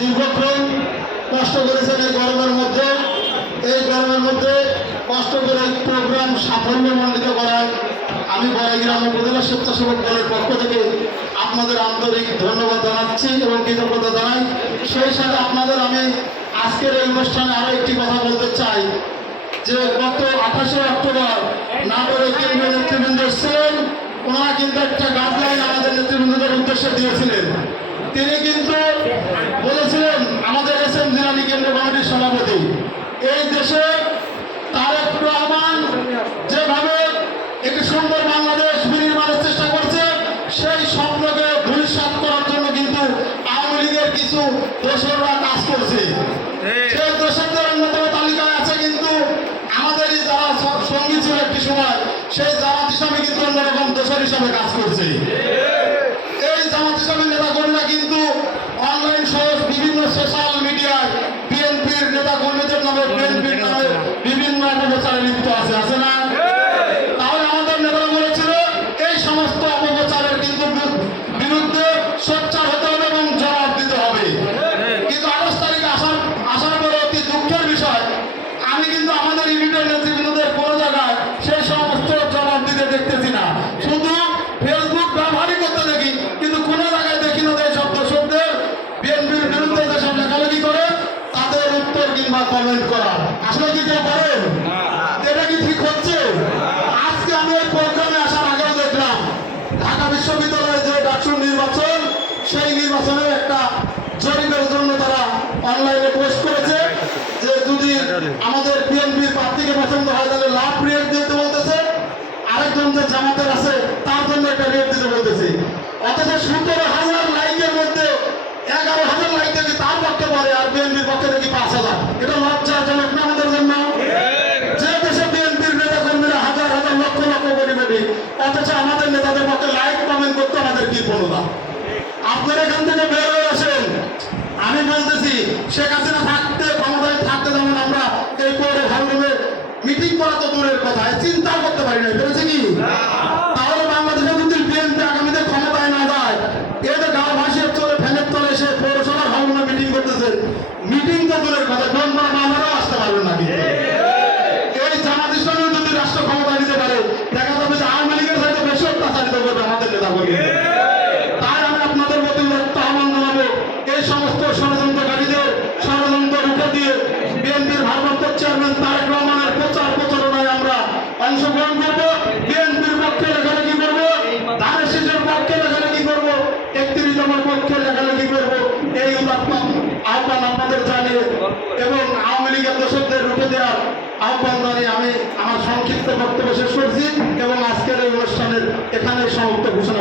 দীর্ঘক্ষণ কষ্ট করেছেন এই গরমের মধ্যে। এই গরমের মধ্যে কষ্ট করে প্রোগ্রাম সাফল্যমণ্ডিত করায় আমি বড়াইগ্রাম উপজেলা স্বেচ্ছাসেবক দলের পক্ষ থেকে আপনাদের আন্তরিক ধন্যবাদ জানাচ্ছি এবং কৃতজ্ঞতা জানাই। সেই সাথে আপনাদের আমি আজকের এই অনুষ্ঠানে আরও একটি কথা বলতে চাই যে গত 28শে অক্টোবর নাটোরে কেন্দ্রীয় নেতৃবৃন্দ ছিলেন, ওনারা কিন্তু একটা গাইডলাইন আমাদের নেতৃবৃন্দদের উদ্দেশ্যে দিয়েছিলেন। তিনি কিন্তু বলেছিলেন, আমাদের এসএম জিলানী কেন্দ্রীয় কমিটির সভাপতি, এই দেশে তারেক রহমান যেভাবে একটি সুন্দর বাংলাদেশ বিনির্মাণের চেষ্টা করছে, সেই স্বপ্নকে ধূলিসাৎ করার জন্য কিন্তু আওয়ামী লীগের কিছু দোসররা কাজ করছে। সেই দোসরদের অন্যতম তালিকায় আছে কিন্তু আমাদেরই যারা সঙ্গী ছিল একটি সময়, সেই জামাত ইসলামী কিন্তু অন্যরকম দোসর হিসাবে কাজ করছে। এই জামাত ইসলামী নেতাকর্মীরা কিন্তু অনলাইন সহ বিভিন্ন সোশ্যাল মিডিয়ায় বিএনপির নেতাকর্মীদের নামে, বিএনপির নামে বিভিন্ন অপপ্রচারে লিপ্ত আছে না? তাহলে আমাদের নেতারা বলেছিল এই সমস্ত অপপ্রচারের কিন্তু বিরুদ্ধে সোচ্চার হতে হবে এবং জবাব দিতে হবে। কিন্তু 28 তারিখে আসার পরে অতি দুঃখের বিষয়, আমি কিন্তু আমাদের ইউনিটের নেতৃবৃন্দদের কোনো জায়গায় সেই সমস্ত জবাব দিতে দেখতেছি না। শুধু ফেসবুক ব্যবহারই করতে দেখি, কিন্তু কোনো জায়গায় দেখি না এই শব্দ শব্দের বিএনপির বিরুদ্ধে যেসব লেখালেখি করে তাদের উত্তর কিংবা কমেন্ট করা। আসলে কি কেউ করেন? এটা কি ঠিক হচ্ছে? আজকে আমি এই প্রোগ্রামে আসার আগেও দেখলাম ঢাকা বিশ্ববিদ্যালয়ের যে ডাকসুর নির্বাচন, সেই নির্বাচনের একটা জরিপের জন্য তারা অনলাইনে পোস্ট করেছে যে যদি আমাদের বিএনপির প্রার্থীকে পছন্দ হয় তাহলে লাভ রেট দিতে বলতেছে, আরেকজন যে জামাতের আছে তার জন্য একটা রেট দিতে বলতেছে। অথচ 17,000 লাইকের মধ্যে 11,000 লাইক দেখি তার পক্ষে পড়ে আর বিএনপির পক্ষে দেখি 5,000। এটা লজ্জাজনক না আমাদের জন্য? যে দেশে বিএনপির নেতা কর্মীরা হাজার হাজার লক্ষ লক্ষ কোটি কোটি, অথচ আমাদের নেতাদের পক্ষে লাইক কমেন্ট করতে আমাদের কি বলবা? আপনারা এখান থেকে বের হয়ে আসেন। আমি বলতেছি শেখ হাসিনা থাকতে, ক্ষমতায় থাকতে যেমন আমরা এই পৌর হলরুমে মিটিং করা তো দূরের কথা, চিন্তাও করতে পারি না, পেরেছে কি? তাহলে বাংলাদেশে যদি বিএনপি আগামীতে ক্ষমতায় না যায়, এদের গাঁও ভাসিয়ে চলে ফ্যানের তলে এসে পৌরসভার হলরুমে মিটিং করতেছে, মিটিং তো দূরের কথা, আমরাও আসতে পারবেন না। এই জামাত ইসলামী যদি রাষ্ট্র ক্ষমতা নিতে পারে, দেখা যাবে যে আওয়ামী লীগের সাথে বেশি অত্যাচারিত করবে আমাদের নেতা কর্মী। তাই আমি আপনাদের প্রতি আহ্বান জানাবো, এই সমস্ত ষড়যন্ত্রকারীদের ষড়যন্ত্র রুখে দিয়ে বিএনপির ভারপ্রাপ্ত চেয়ারম্যান তারেক রহমানের প্রচারণায় আমরা অংশগ্রহণ করবো। বিএনপির পক্ষে লেখালেখি করবো, ধানের শীষের পক্ষে লেখালেখি করবো, 31তমের পক্ষে লেখালেখি করবো। এই আহ্বান আপনাদের জানিয়ে এবং আওয়ামী লীগের দোষকদের রুখে দেওয়ার আহ্বান জানিয়ে আমি আমার সংক্ষিপ্ত বক্তব্য শেষ করছি এবং আজকের এই অনুষ্ঠানের এখানে সমাপ্ত ঘোষণা